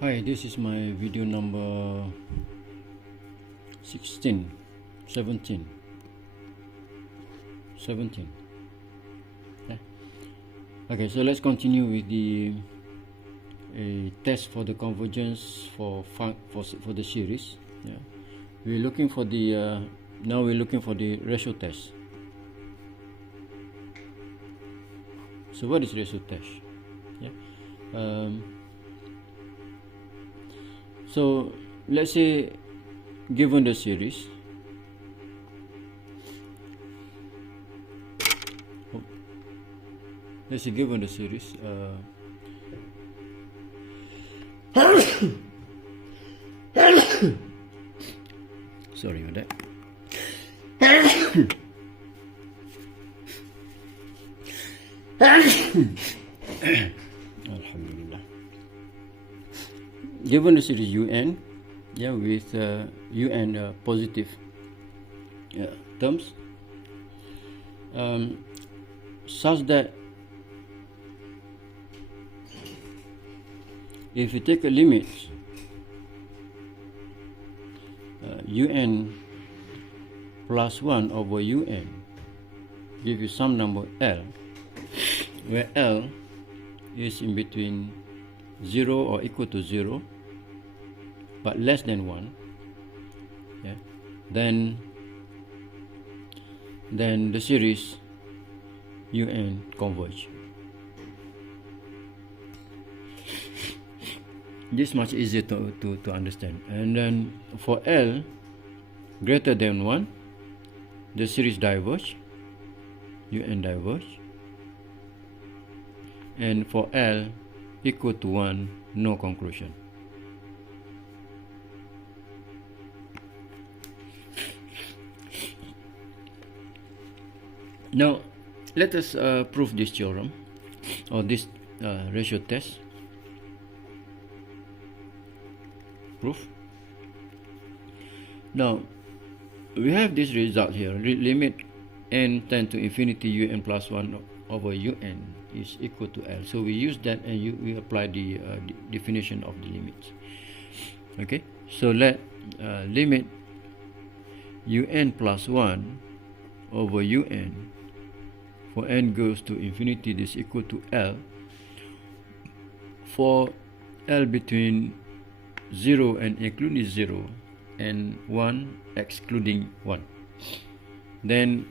Hi, this is my video number 16, 17. Okay, so let's continue with the test for the convergence for the series. Yeah, we're looking for the now we're looking for the ratio test. So what is ratio test? Yeah. So let's say given the series, sorry about that. Alhamdulillah. Given the series UN, yeah, with UN positive terms, such that if you take a limit UN plus 1 over UN, give you some number L, where L is in between 0 or equal to 0 but less than 1, yeah, then the series UN converge. This much easier to understand. And then for L greater than 1, the series diverge, UN diverge. And for L equal to 1, no conclusion. Now let us prove this theorem or this ratio test. Proof. Now we have this result here. Limit n tend to infinity UN plus 1 over UN is equal to L. So we use that and we apply the definition of the limits. Okay, so let limit UN plus 1 over UN for n goes to infinity, this equal to L, for L between 0 and including 0 and 1 excluding 1. Then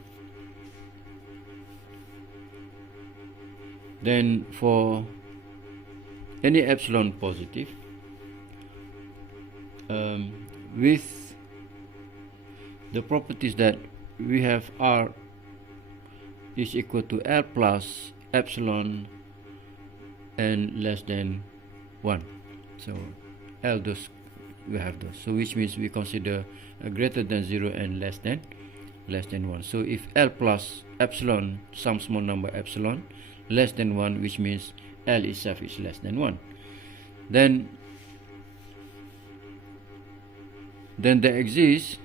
for any epsilon positive with the properties that we have R is equal to L plus epsilon and less than 1. So L those we have those. So which means we consider greater than 0 and less than 1. So if L plus epsilon, some small number epsilon, less than 1, which means L itself is less than 1, then there exists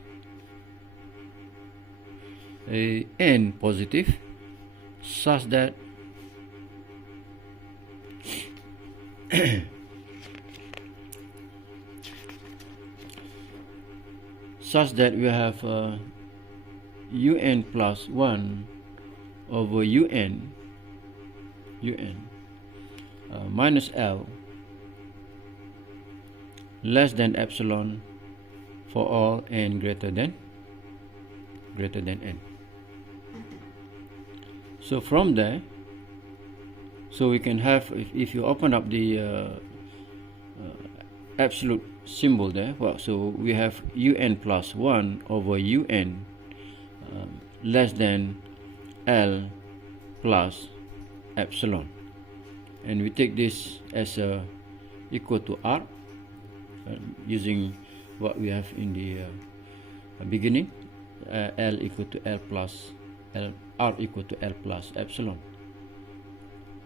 a n positive such that we have UN plus 1 over UN minus L less than epsilon for all n greater than n. So from there, so we can have, if you open up the absolute symbol there, well, so we have UN plus 1 over UN less than L plus epsilon, and we take this as equal to R using what we have in the beginning, L equal to L plus R equal to L plus epsilon.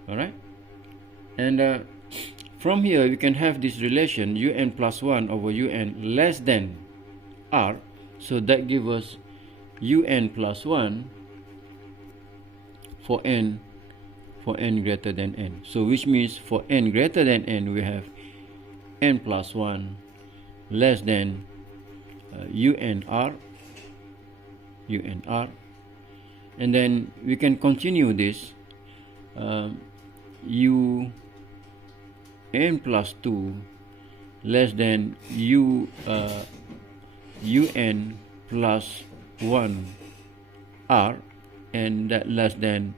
Alright, and from here we can have this relation UN plus 1 over UN less than R, so that gives us UN plus 1 for n greater than n. So which means for n greater than n we have n plus 1 less than unr, and then we can continue this u n plus 2 less than un plus 1 r, and that less than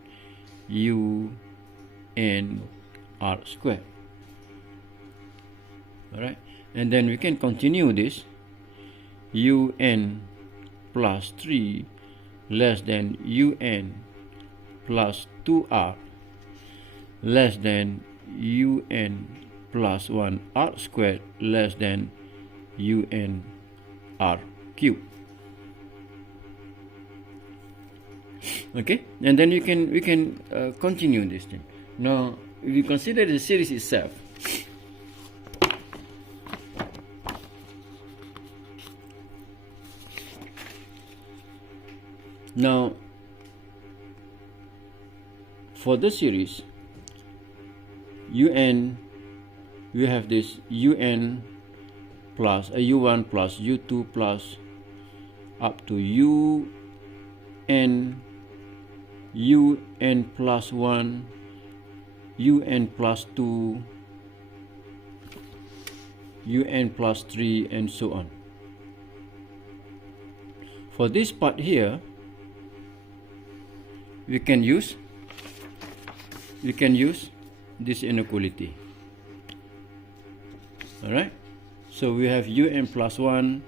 un r squared. Alright, and then we can continue this un plus 3 less than un plus 2r less than un plus 1 r squared less than un r cubed. Okay, and then we can continue this thing. Now, if you consider the series itself, now for the series un, we have this un plus u1 plus u2 plus up to un plus 1, un plus 2, un plus 3, and so on. For this part here, we can use this inequality. Alright, so we have un plus 1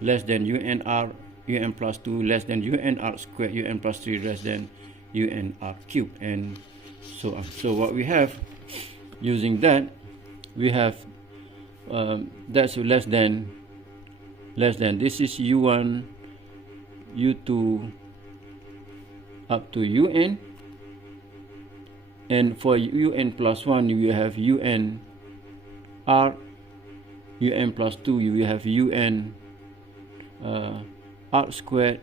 less than unr, un plus 2 less than unr squared, un plus 3 less than unr cubed, and so on. So what we have using that, we have that's less than this is u1, u2 up to un, and for un plus 1 we have un r, un plus 2 we have un r squared,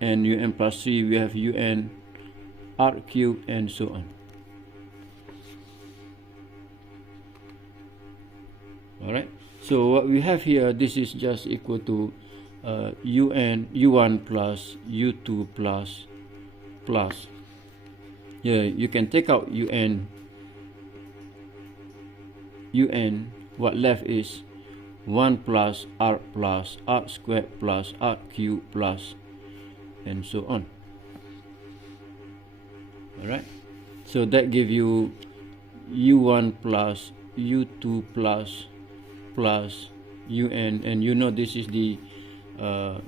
and un plus 3 we have un r cubed, and so on. Alright, so what we have here, this is just equal to u1 plus u2 plus yeah, you can take out un, what left is 1 plus r squared plus r cubed plus, and so on. Alright, so that give you u1 plus u2 plus un, and you know this is the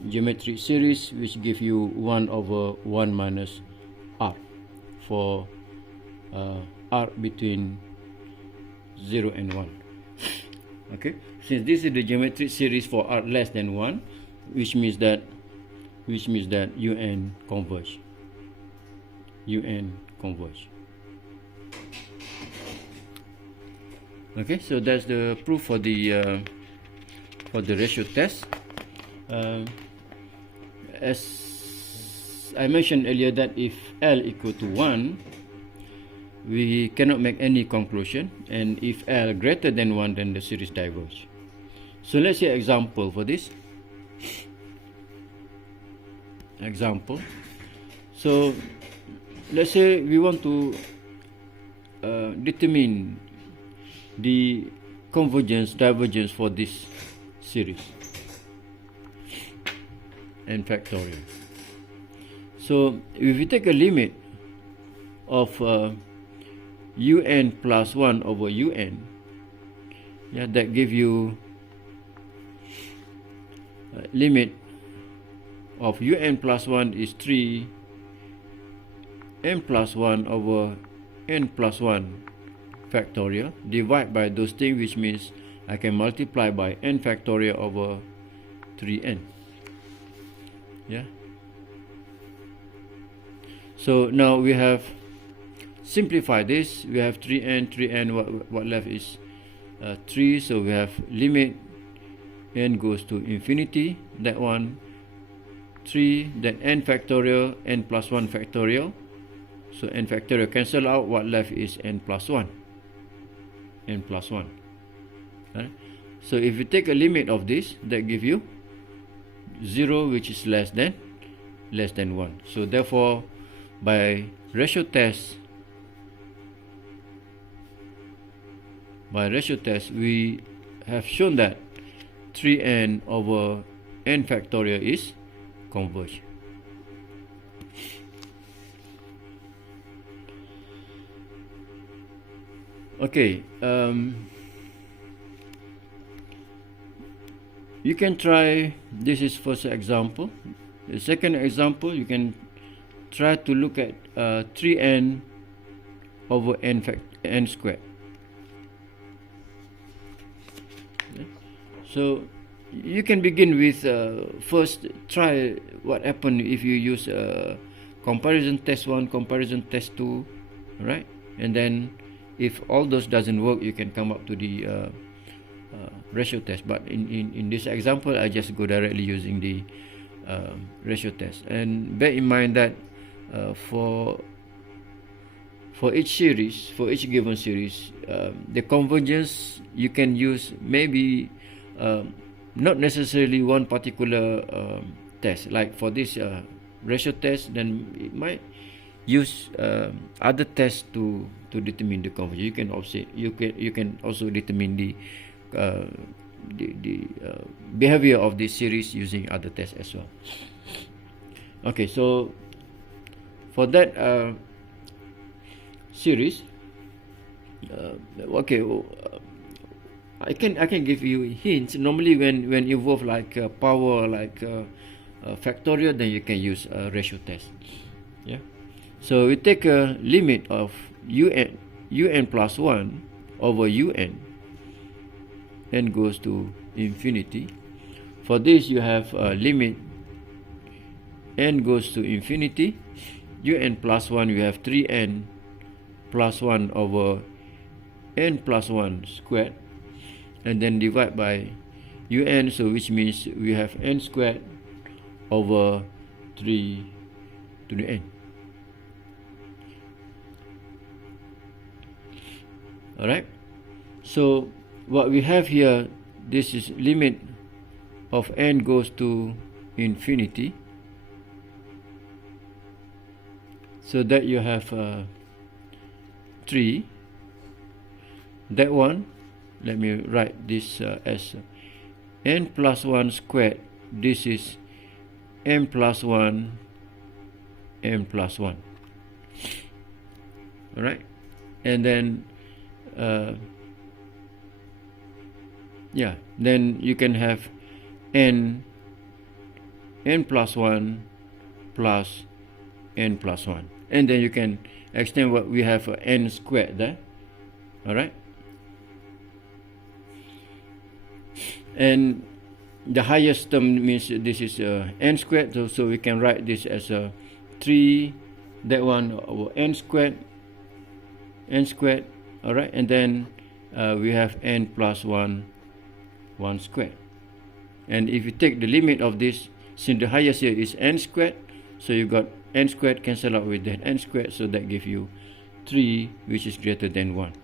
geometric series, which give you 1 over 1 minus r for r between 0 and 1. Okay, since this is the geometric series for r less than 1, which means that un converge. Okay, so that's the proof for the ratio test. As I mentioned earlier, that if L equal to 1, we cannot make any conclusion, and if L greater than 1, then the series diverge. So let's see an example for this. Example. So let's say we want to determine the convergence, divergence for this series n factorial. So if we take a limit of un plus 1 over un, yeah, that give you limit of un plus 1 is 3 n plus 1 over n plus 1 factorial, divide by those things, which means I can multiply by n factorial over 3n. Yeah. So now we have simplified this. We have 3n. What left is 3. So we have limit n goes to infinity. That one 3. Then n factorial, n plus 1 factorial. So n factorial cancel out. What left is n plus 1. N plus 1. Right? So if you take a limit of this, that give you 0, which is less than 1. So therefore, by ratio test, we have shown that 3n over n factorial is converged. Okay, you can try, this is first example. The second example, you can try to look at 3n over n squared. So you can begin with first try what happened if you use comparison test 1, comparison test 2, right? And then if all those doesn't work, you can come up to the ratio test. But in this example, I just go directly using the ratio test. And bear in mind that for each series, for each given series, the convergence you can use maybe not necessarily one particular test. Like for this ratio test, then it might use other tests to determine the convergence. You can also determine the behavior of this series using other tests as well. Okay, so for that series, I can give you hints. Normally, when involve like power, like factorial, then you can use a ratio test. Yeah. So we take a limit of un plus 1 over un. N goes to infinity. For this, you have a limit n goes to infinity. Un plus 1, you have 3n plus 1 over n plus 1 squared, and then divide by un, so which means we have n squared over 3 to the n. Alright, so what we have here, this is limit of n goes to infinity, so that you have 3. That one, let me write this as n plus 1 squared. This is m plus 1 m plus 1. Alright, and then then you can have n plus 1 plus n plus 1, and then you can extend what we have n squared there. Alright, and the highest term means this is n squared, so we can write this as 3, that one over n squared. Alright, and then we have n plus 1 squared. And if you take the limit of this, since the highest here is n squared, so you got n squared cancel out with that n squared, so that gives you 3, which is greater than 1.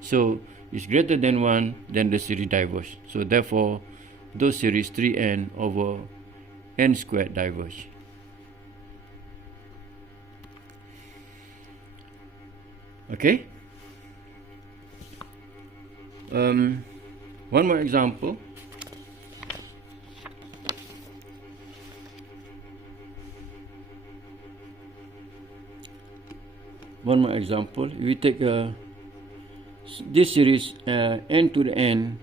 So it's greater than 1, then the series diverge. So therefore, those series 3n over n squared diverge. Okay. One more example. We take this series n to the n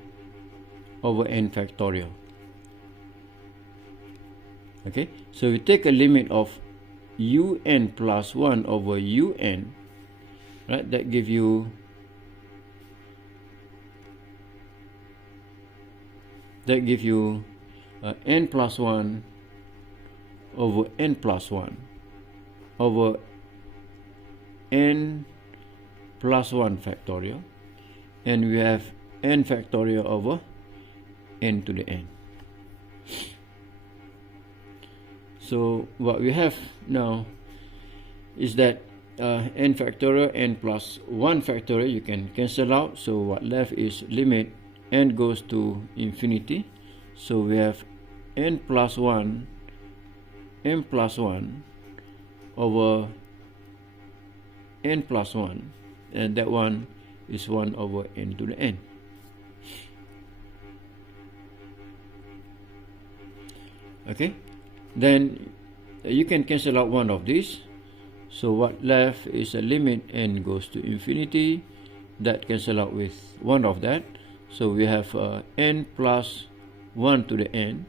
over n factorial. Okay, so we take a limit of un plus 1 over un, right? That give you n plus 1 over n plus 1 over n plus 1 factorial, and we have n factorial over n to the n. So what we have now is that n factorial, n plus 1 factorial, you can cancel out. So what left is limit n goes to infinity. So we have n plus 1 over n plus 1, and that one is 1 over n to the n. Okay, then you can cancel out one of these. So what left is a limit n goes to infinity. That cancel out with one of that. So we have n plus 1 to the n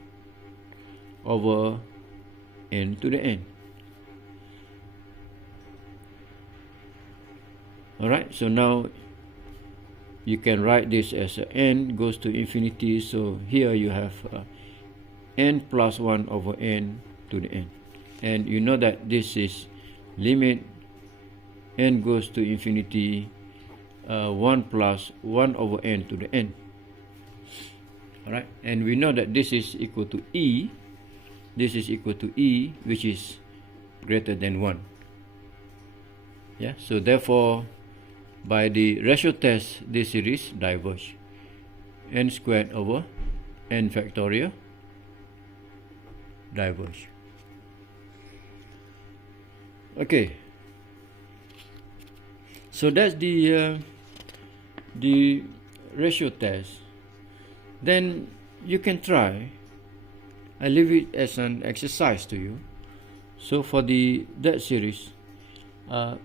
over n to the n. Alright, so now you can write this as n goes to infinity. So here you have n plus 1 over n to the n. And you know that this is limit n goes to infinity 1 plus 1 over n to the n. Alright, and we know that this is equal to e. This is equal to e, which is greater than 1. Yeah, so therefore, by the ratio test, this series diverge. N squared over n factorial diverge. Okay, so that's the ratio test. Then you can try. I leave it as an exercise to you. So for that series, n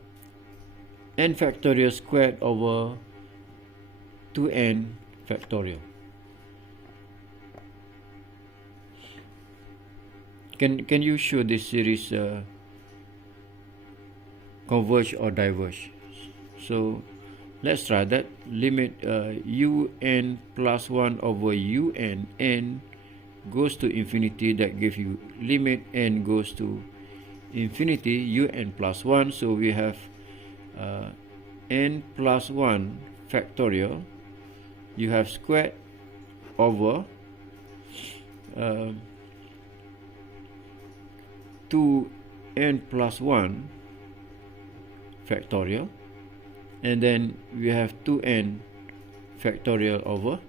factorial squared over 2n factorial. Can you show this series converge or diverge? So let's try that. Limit un plus 1 over un, n goes to infinity. That gives you limit n goes to infinity un plus 1. So we have n plus 1 factorial. You have squared over 2n plus 1 factorial, and then we have 2n factorial over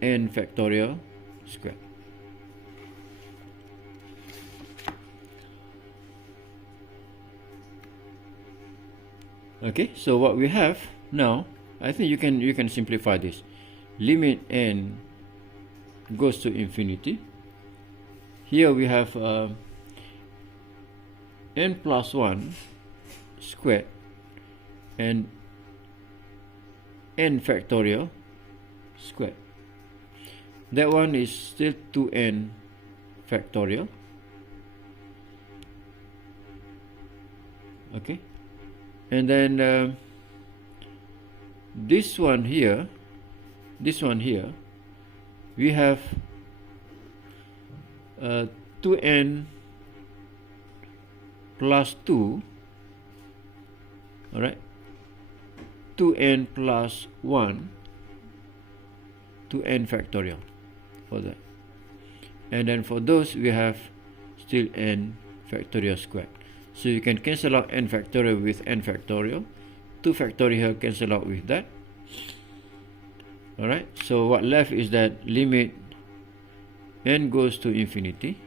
n factorial squared. Okay, so what we have now, I think you can simplify this. Limit n goes to infinity. Here we have n plus 1 squared and n factorial squared. That one is still 2n factorial. Okay, and then this one here, we have 2n plus 2, all right, 2n plus 1, 2n factorial for that. And then for those, we have still n factorial squared. So you can cancel out n factorial with n factorial. 2 factorial cancel out with that. Alright, so what left is that limit n goes to infinity.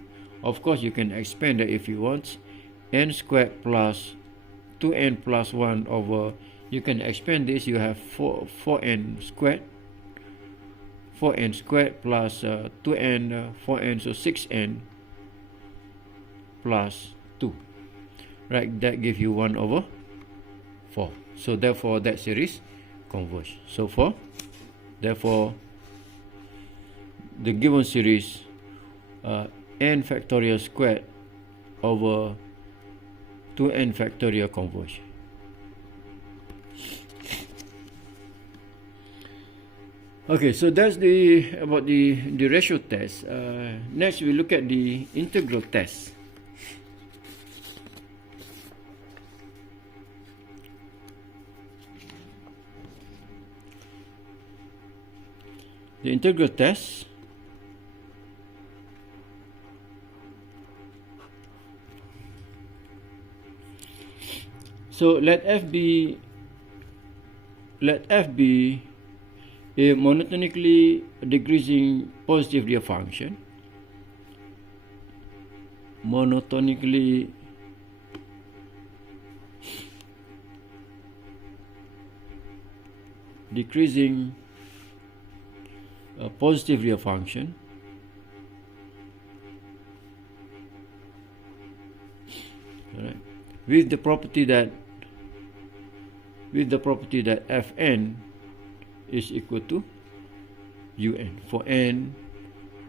Of course, you can expand it if you want. N squared plus 2n plus 1 over, you can expand this, you have 4n squared. 4n squared plus 2n, 4n, so 6n plus 2. Right, that gives you 1 over 4. So therefore, that series converge. So therefore, the given series n factorial squared over 2n factorial converge. Okay, so that's about the ratio test. Next, we look at the integral test. The integral test. So let f be a monotonically decreasing positive real function, monotonically decreasing positive real function with the property that Fn is equal to Un for n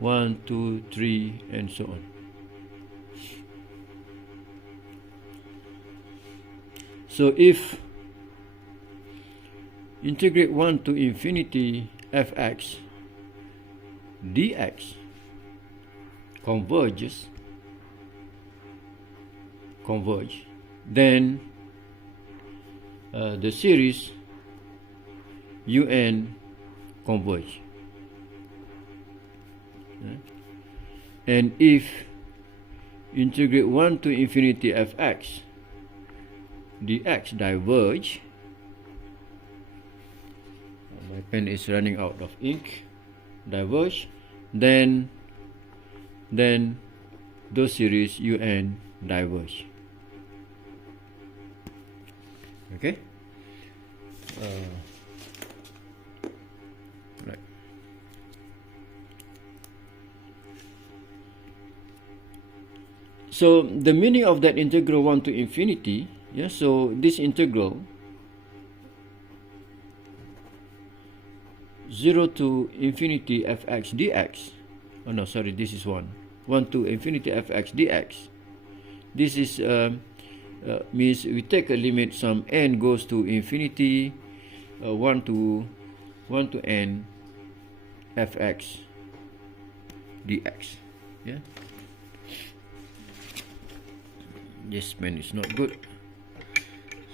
1, 2, 3 and so on. So if integrate 1 to infinity fx dx converge, then the series Un converge. And if integrate 1 to infinity fx dx diverge, my pen is running out of ink, diverge, then those series Un diverge. Okay. Right. So the meaning of that integral 1 to infinity, so this integral 0 to infinity fx dx, oh no, sorry, this is 1 to infinity fx dx, this is means we take a limit some n goes to infinity 1 to n fx dx. This pen is not good,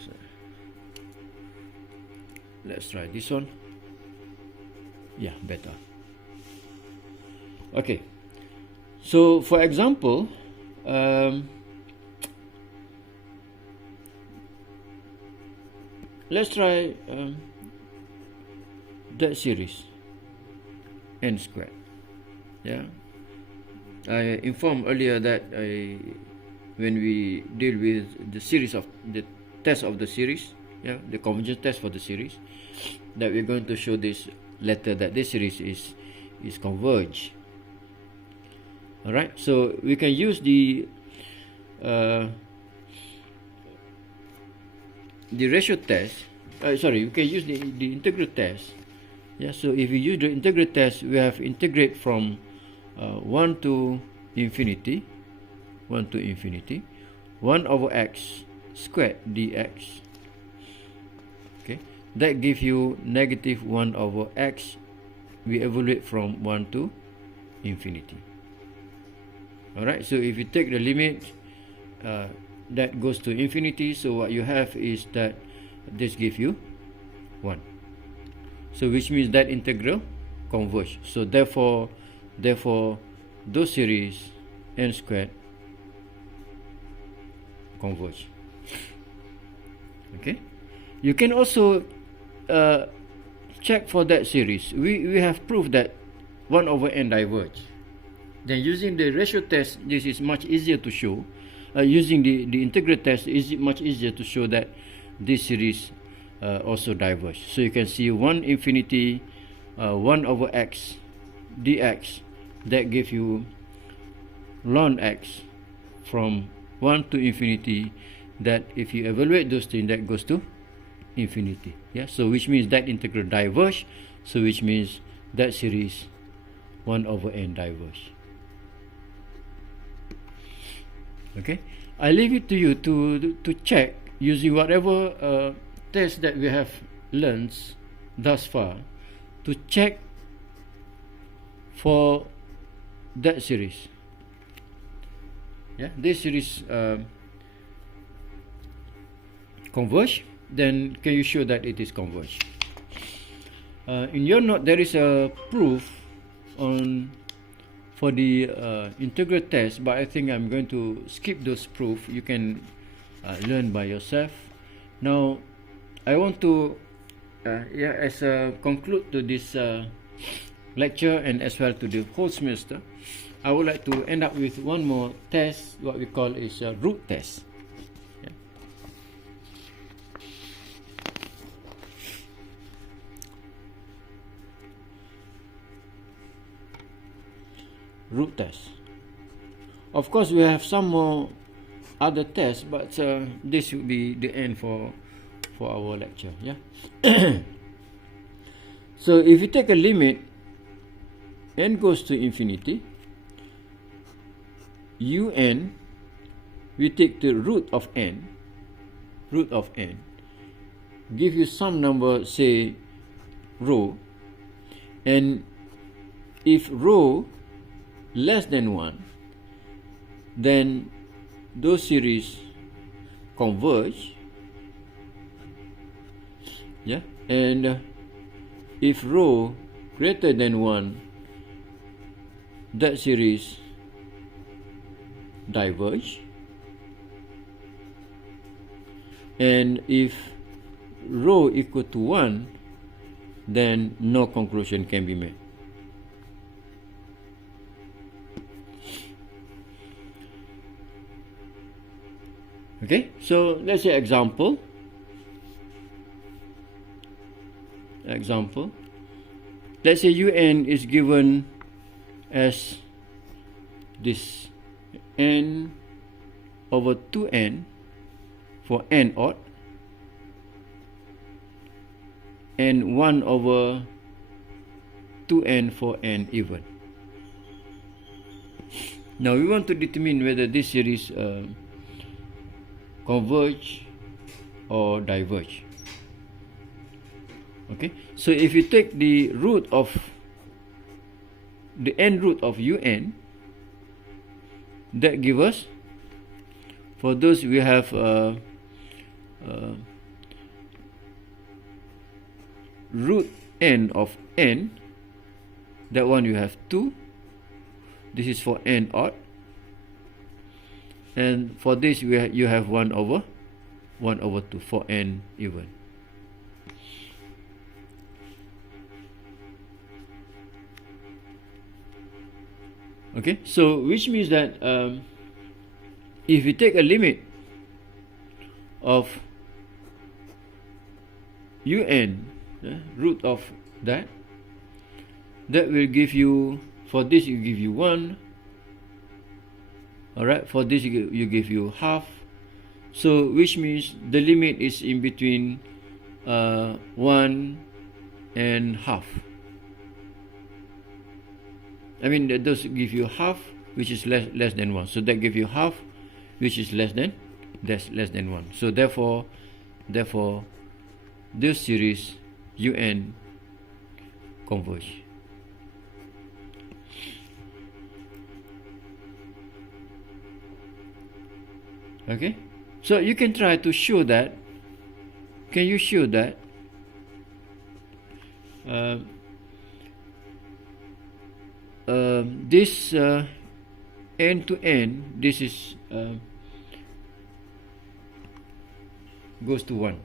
so let's try this one. Better. Okay, so for example, let's try that series n squared. I informed earlier that when we deal with the series of the test of the series, the convergence test for the series, that we're going to show this later that this series is converge. All right, so we can use the ratio test. We can use the integral test. So if we use the integral test, we have integrate from 1 to infinity 1 over x squared dx. Okay, that gives you negative 1 over x. We evaluate from 1 to infinity. Alright, so if you take the limit that goes to infinity, so what you have is that this gives you 1. So which means that integral converge. So therefore those series n squared converge. Okay, you can also check for that series. We have proved that 1 over n diverge. Then using the ratio test, this is much easier to show. Using the integral test is much easier to show that this series also diverge. So you can see 1 infinity 1 over x dx, that gives you ln x from 1 to infinity, that if you evaluate those things, that goes to infinity. So which means that integral diverge, so which means that series 1 over n diverge. Okay, I leave it to you to check using whatever test that we have learned thus far, to check for that series. This series converge, then can you show that it is converged? In your note there is a proof for the integral test, but I think I'm going to skip those proof. You can learn by yourself. Now I want to as a conclude to this lecture and as well to the whole semester, I would like to end up with one more test, what we call is a root test. Yeah. Root test. Of course, we have some more other tests, but this will be the end for our lecture. Yeah. So if you take a limit, n goes to infinity, un, we take the root of n, give you some number, say rho, and if rho less than 1, then those series converge, yeah, and if rho greater than 1, that series diverge, and if rho equal to 1, then no conclusion can be made. Okay, so let's say example. Let's say un is given as this n over 2n for n odd, and 1 over 2n for n even. Now we want to determine whether this series converge or diverge. Okay, so if you take the root of the n root of un, that give us, for those we have root n of n, that one you have 2, this is for n odd, and for this you have 1 over 2 for n even. Okay, so which means that if you take a limit of un, root of that will give you, for this you give you 1, alright, for this you give you half, so which means the limit is in between 1 and half. I mean, those give you half, which is less than 1. So that give you half, which is less than 1. So therefore, this series un converge. Okay, so you can try to show that. Can you show that? This n to n, this is goes to 1.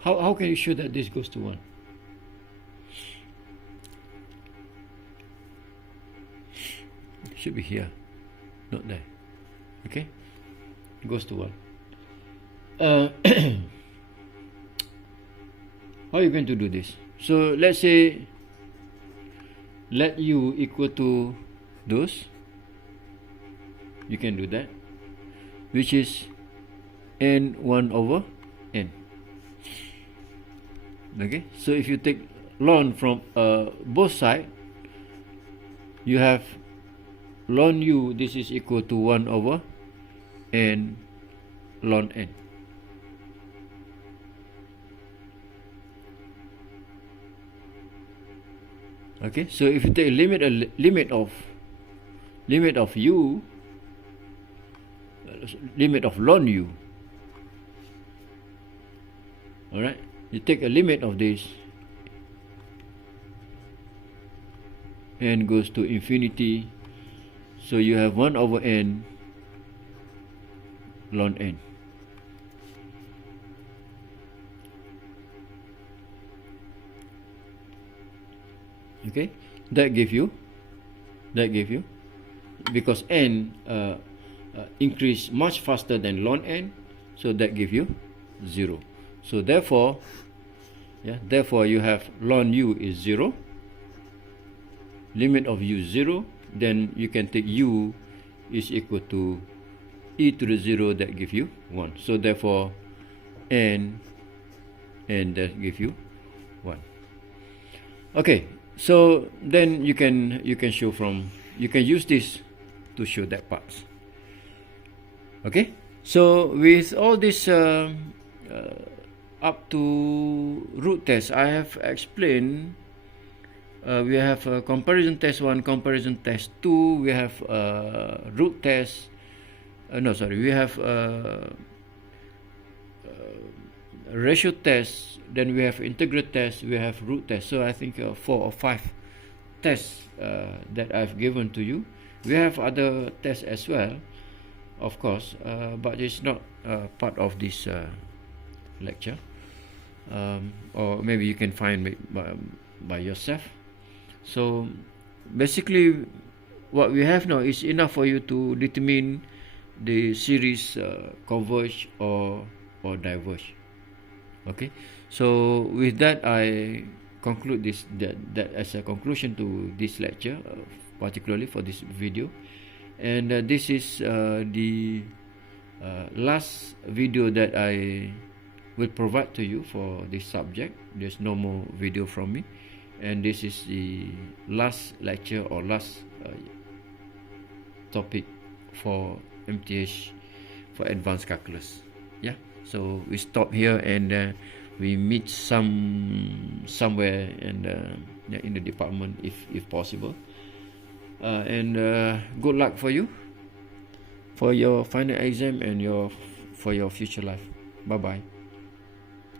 How can you show that this goes to 1? Should be here, not there. Okay, it goes to 1. How are you going to do this? So let's say let u equal to those, you can do that, which is n1 over n. Okay, so if you take ln from both sides, you have ln u, this is equal to 1 over n ln n. Okay, so if you take limit of u, limit of ln u, all right, you take a limit of this, n goes to infinity, so you have 1 over n ln n. Okay, that give you because n increase much faster than ln n, so that give you 0. So therefore, therefore you have ln u is 0, limit of u 0, then you can take u is equal to e to the 0, that give you 1. So therefore n that give you 1. Okay, so then you can show from, you can use this to show that parts. Okay, so with all this up to root test, I have explained. We have comparison test 1, comparison test 2, we have root test, we have ratio test, then we have integral test, we have root test. So I think 4 or 5 tests that I've given to you. We have other tests as well, of course, but it's not part of this lecture, or maybe you can find it by yourself. So basically what we have now is enough for you to determine the series converge or diverge. Okay, so with that I conclude this that as a conclusion to this lecture, particularly for this video. And this is the last video that I will provide to you for this subject. There's no more video from me, and this is the last lecture or last topic for MTH for advanced calculus. Yeah, so we stop here and we meet somewhere and in the department if possible. And good luck for you for your final exam and for your future life. Bye bye.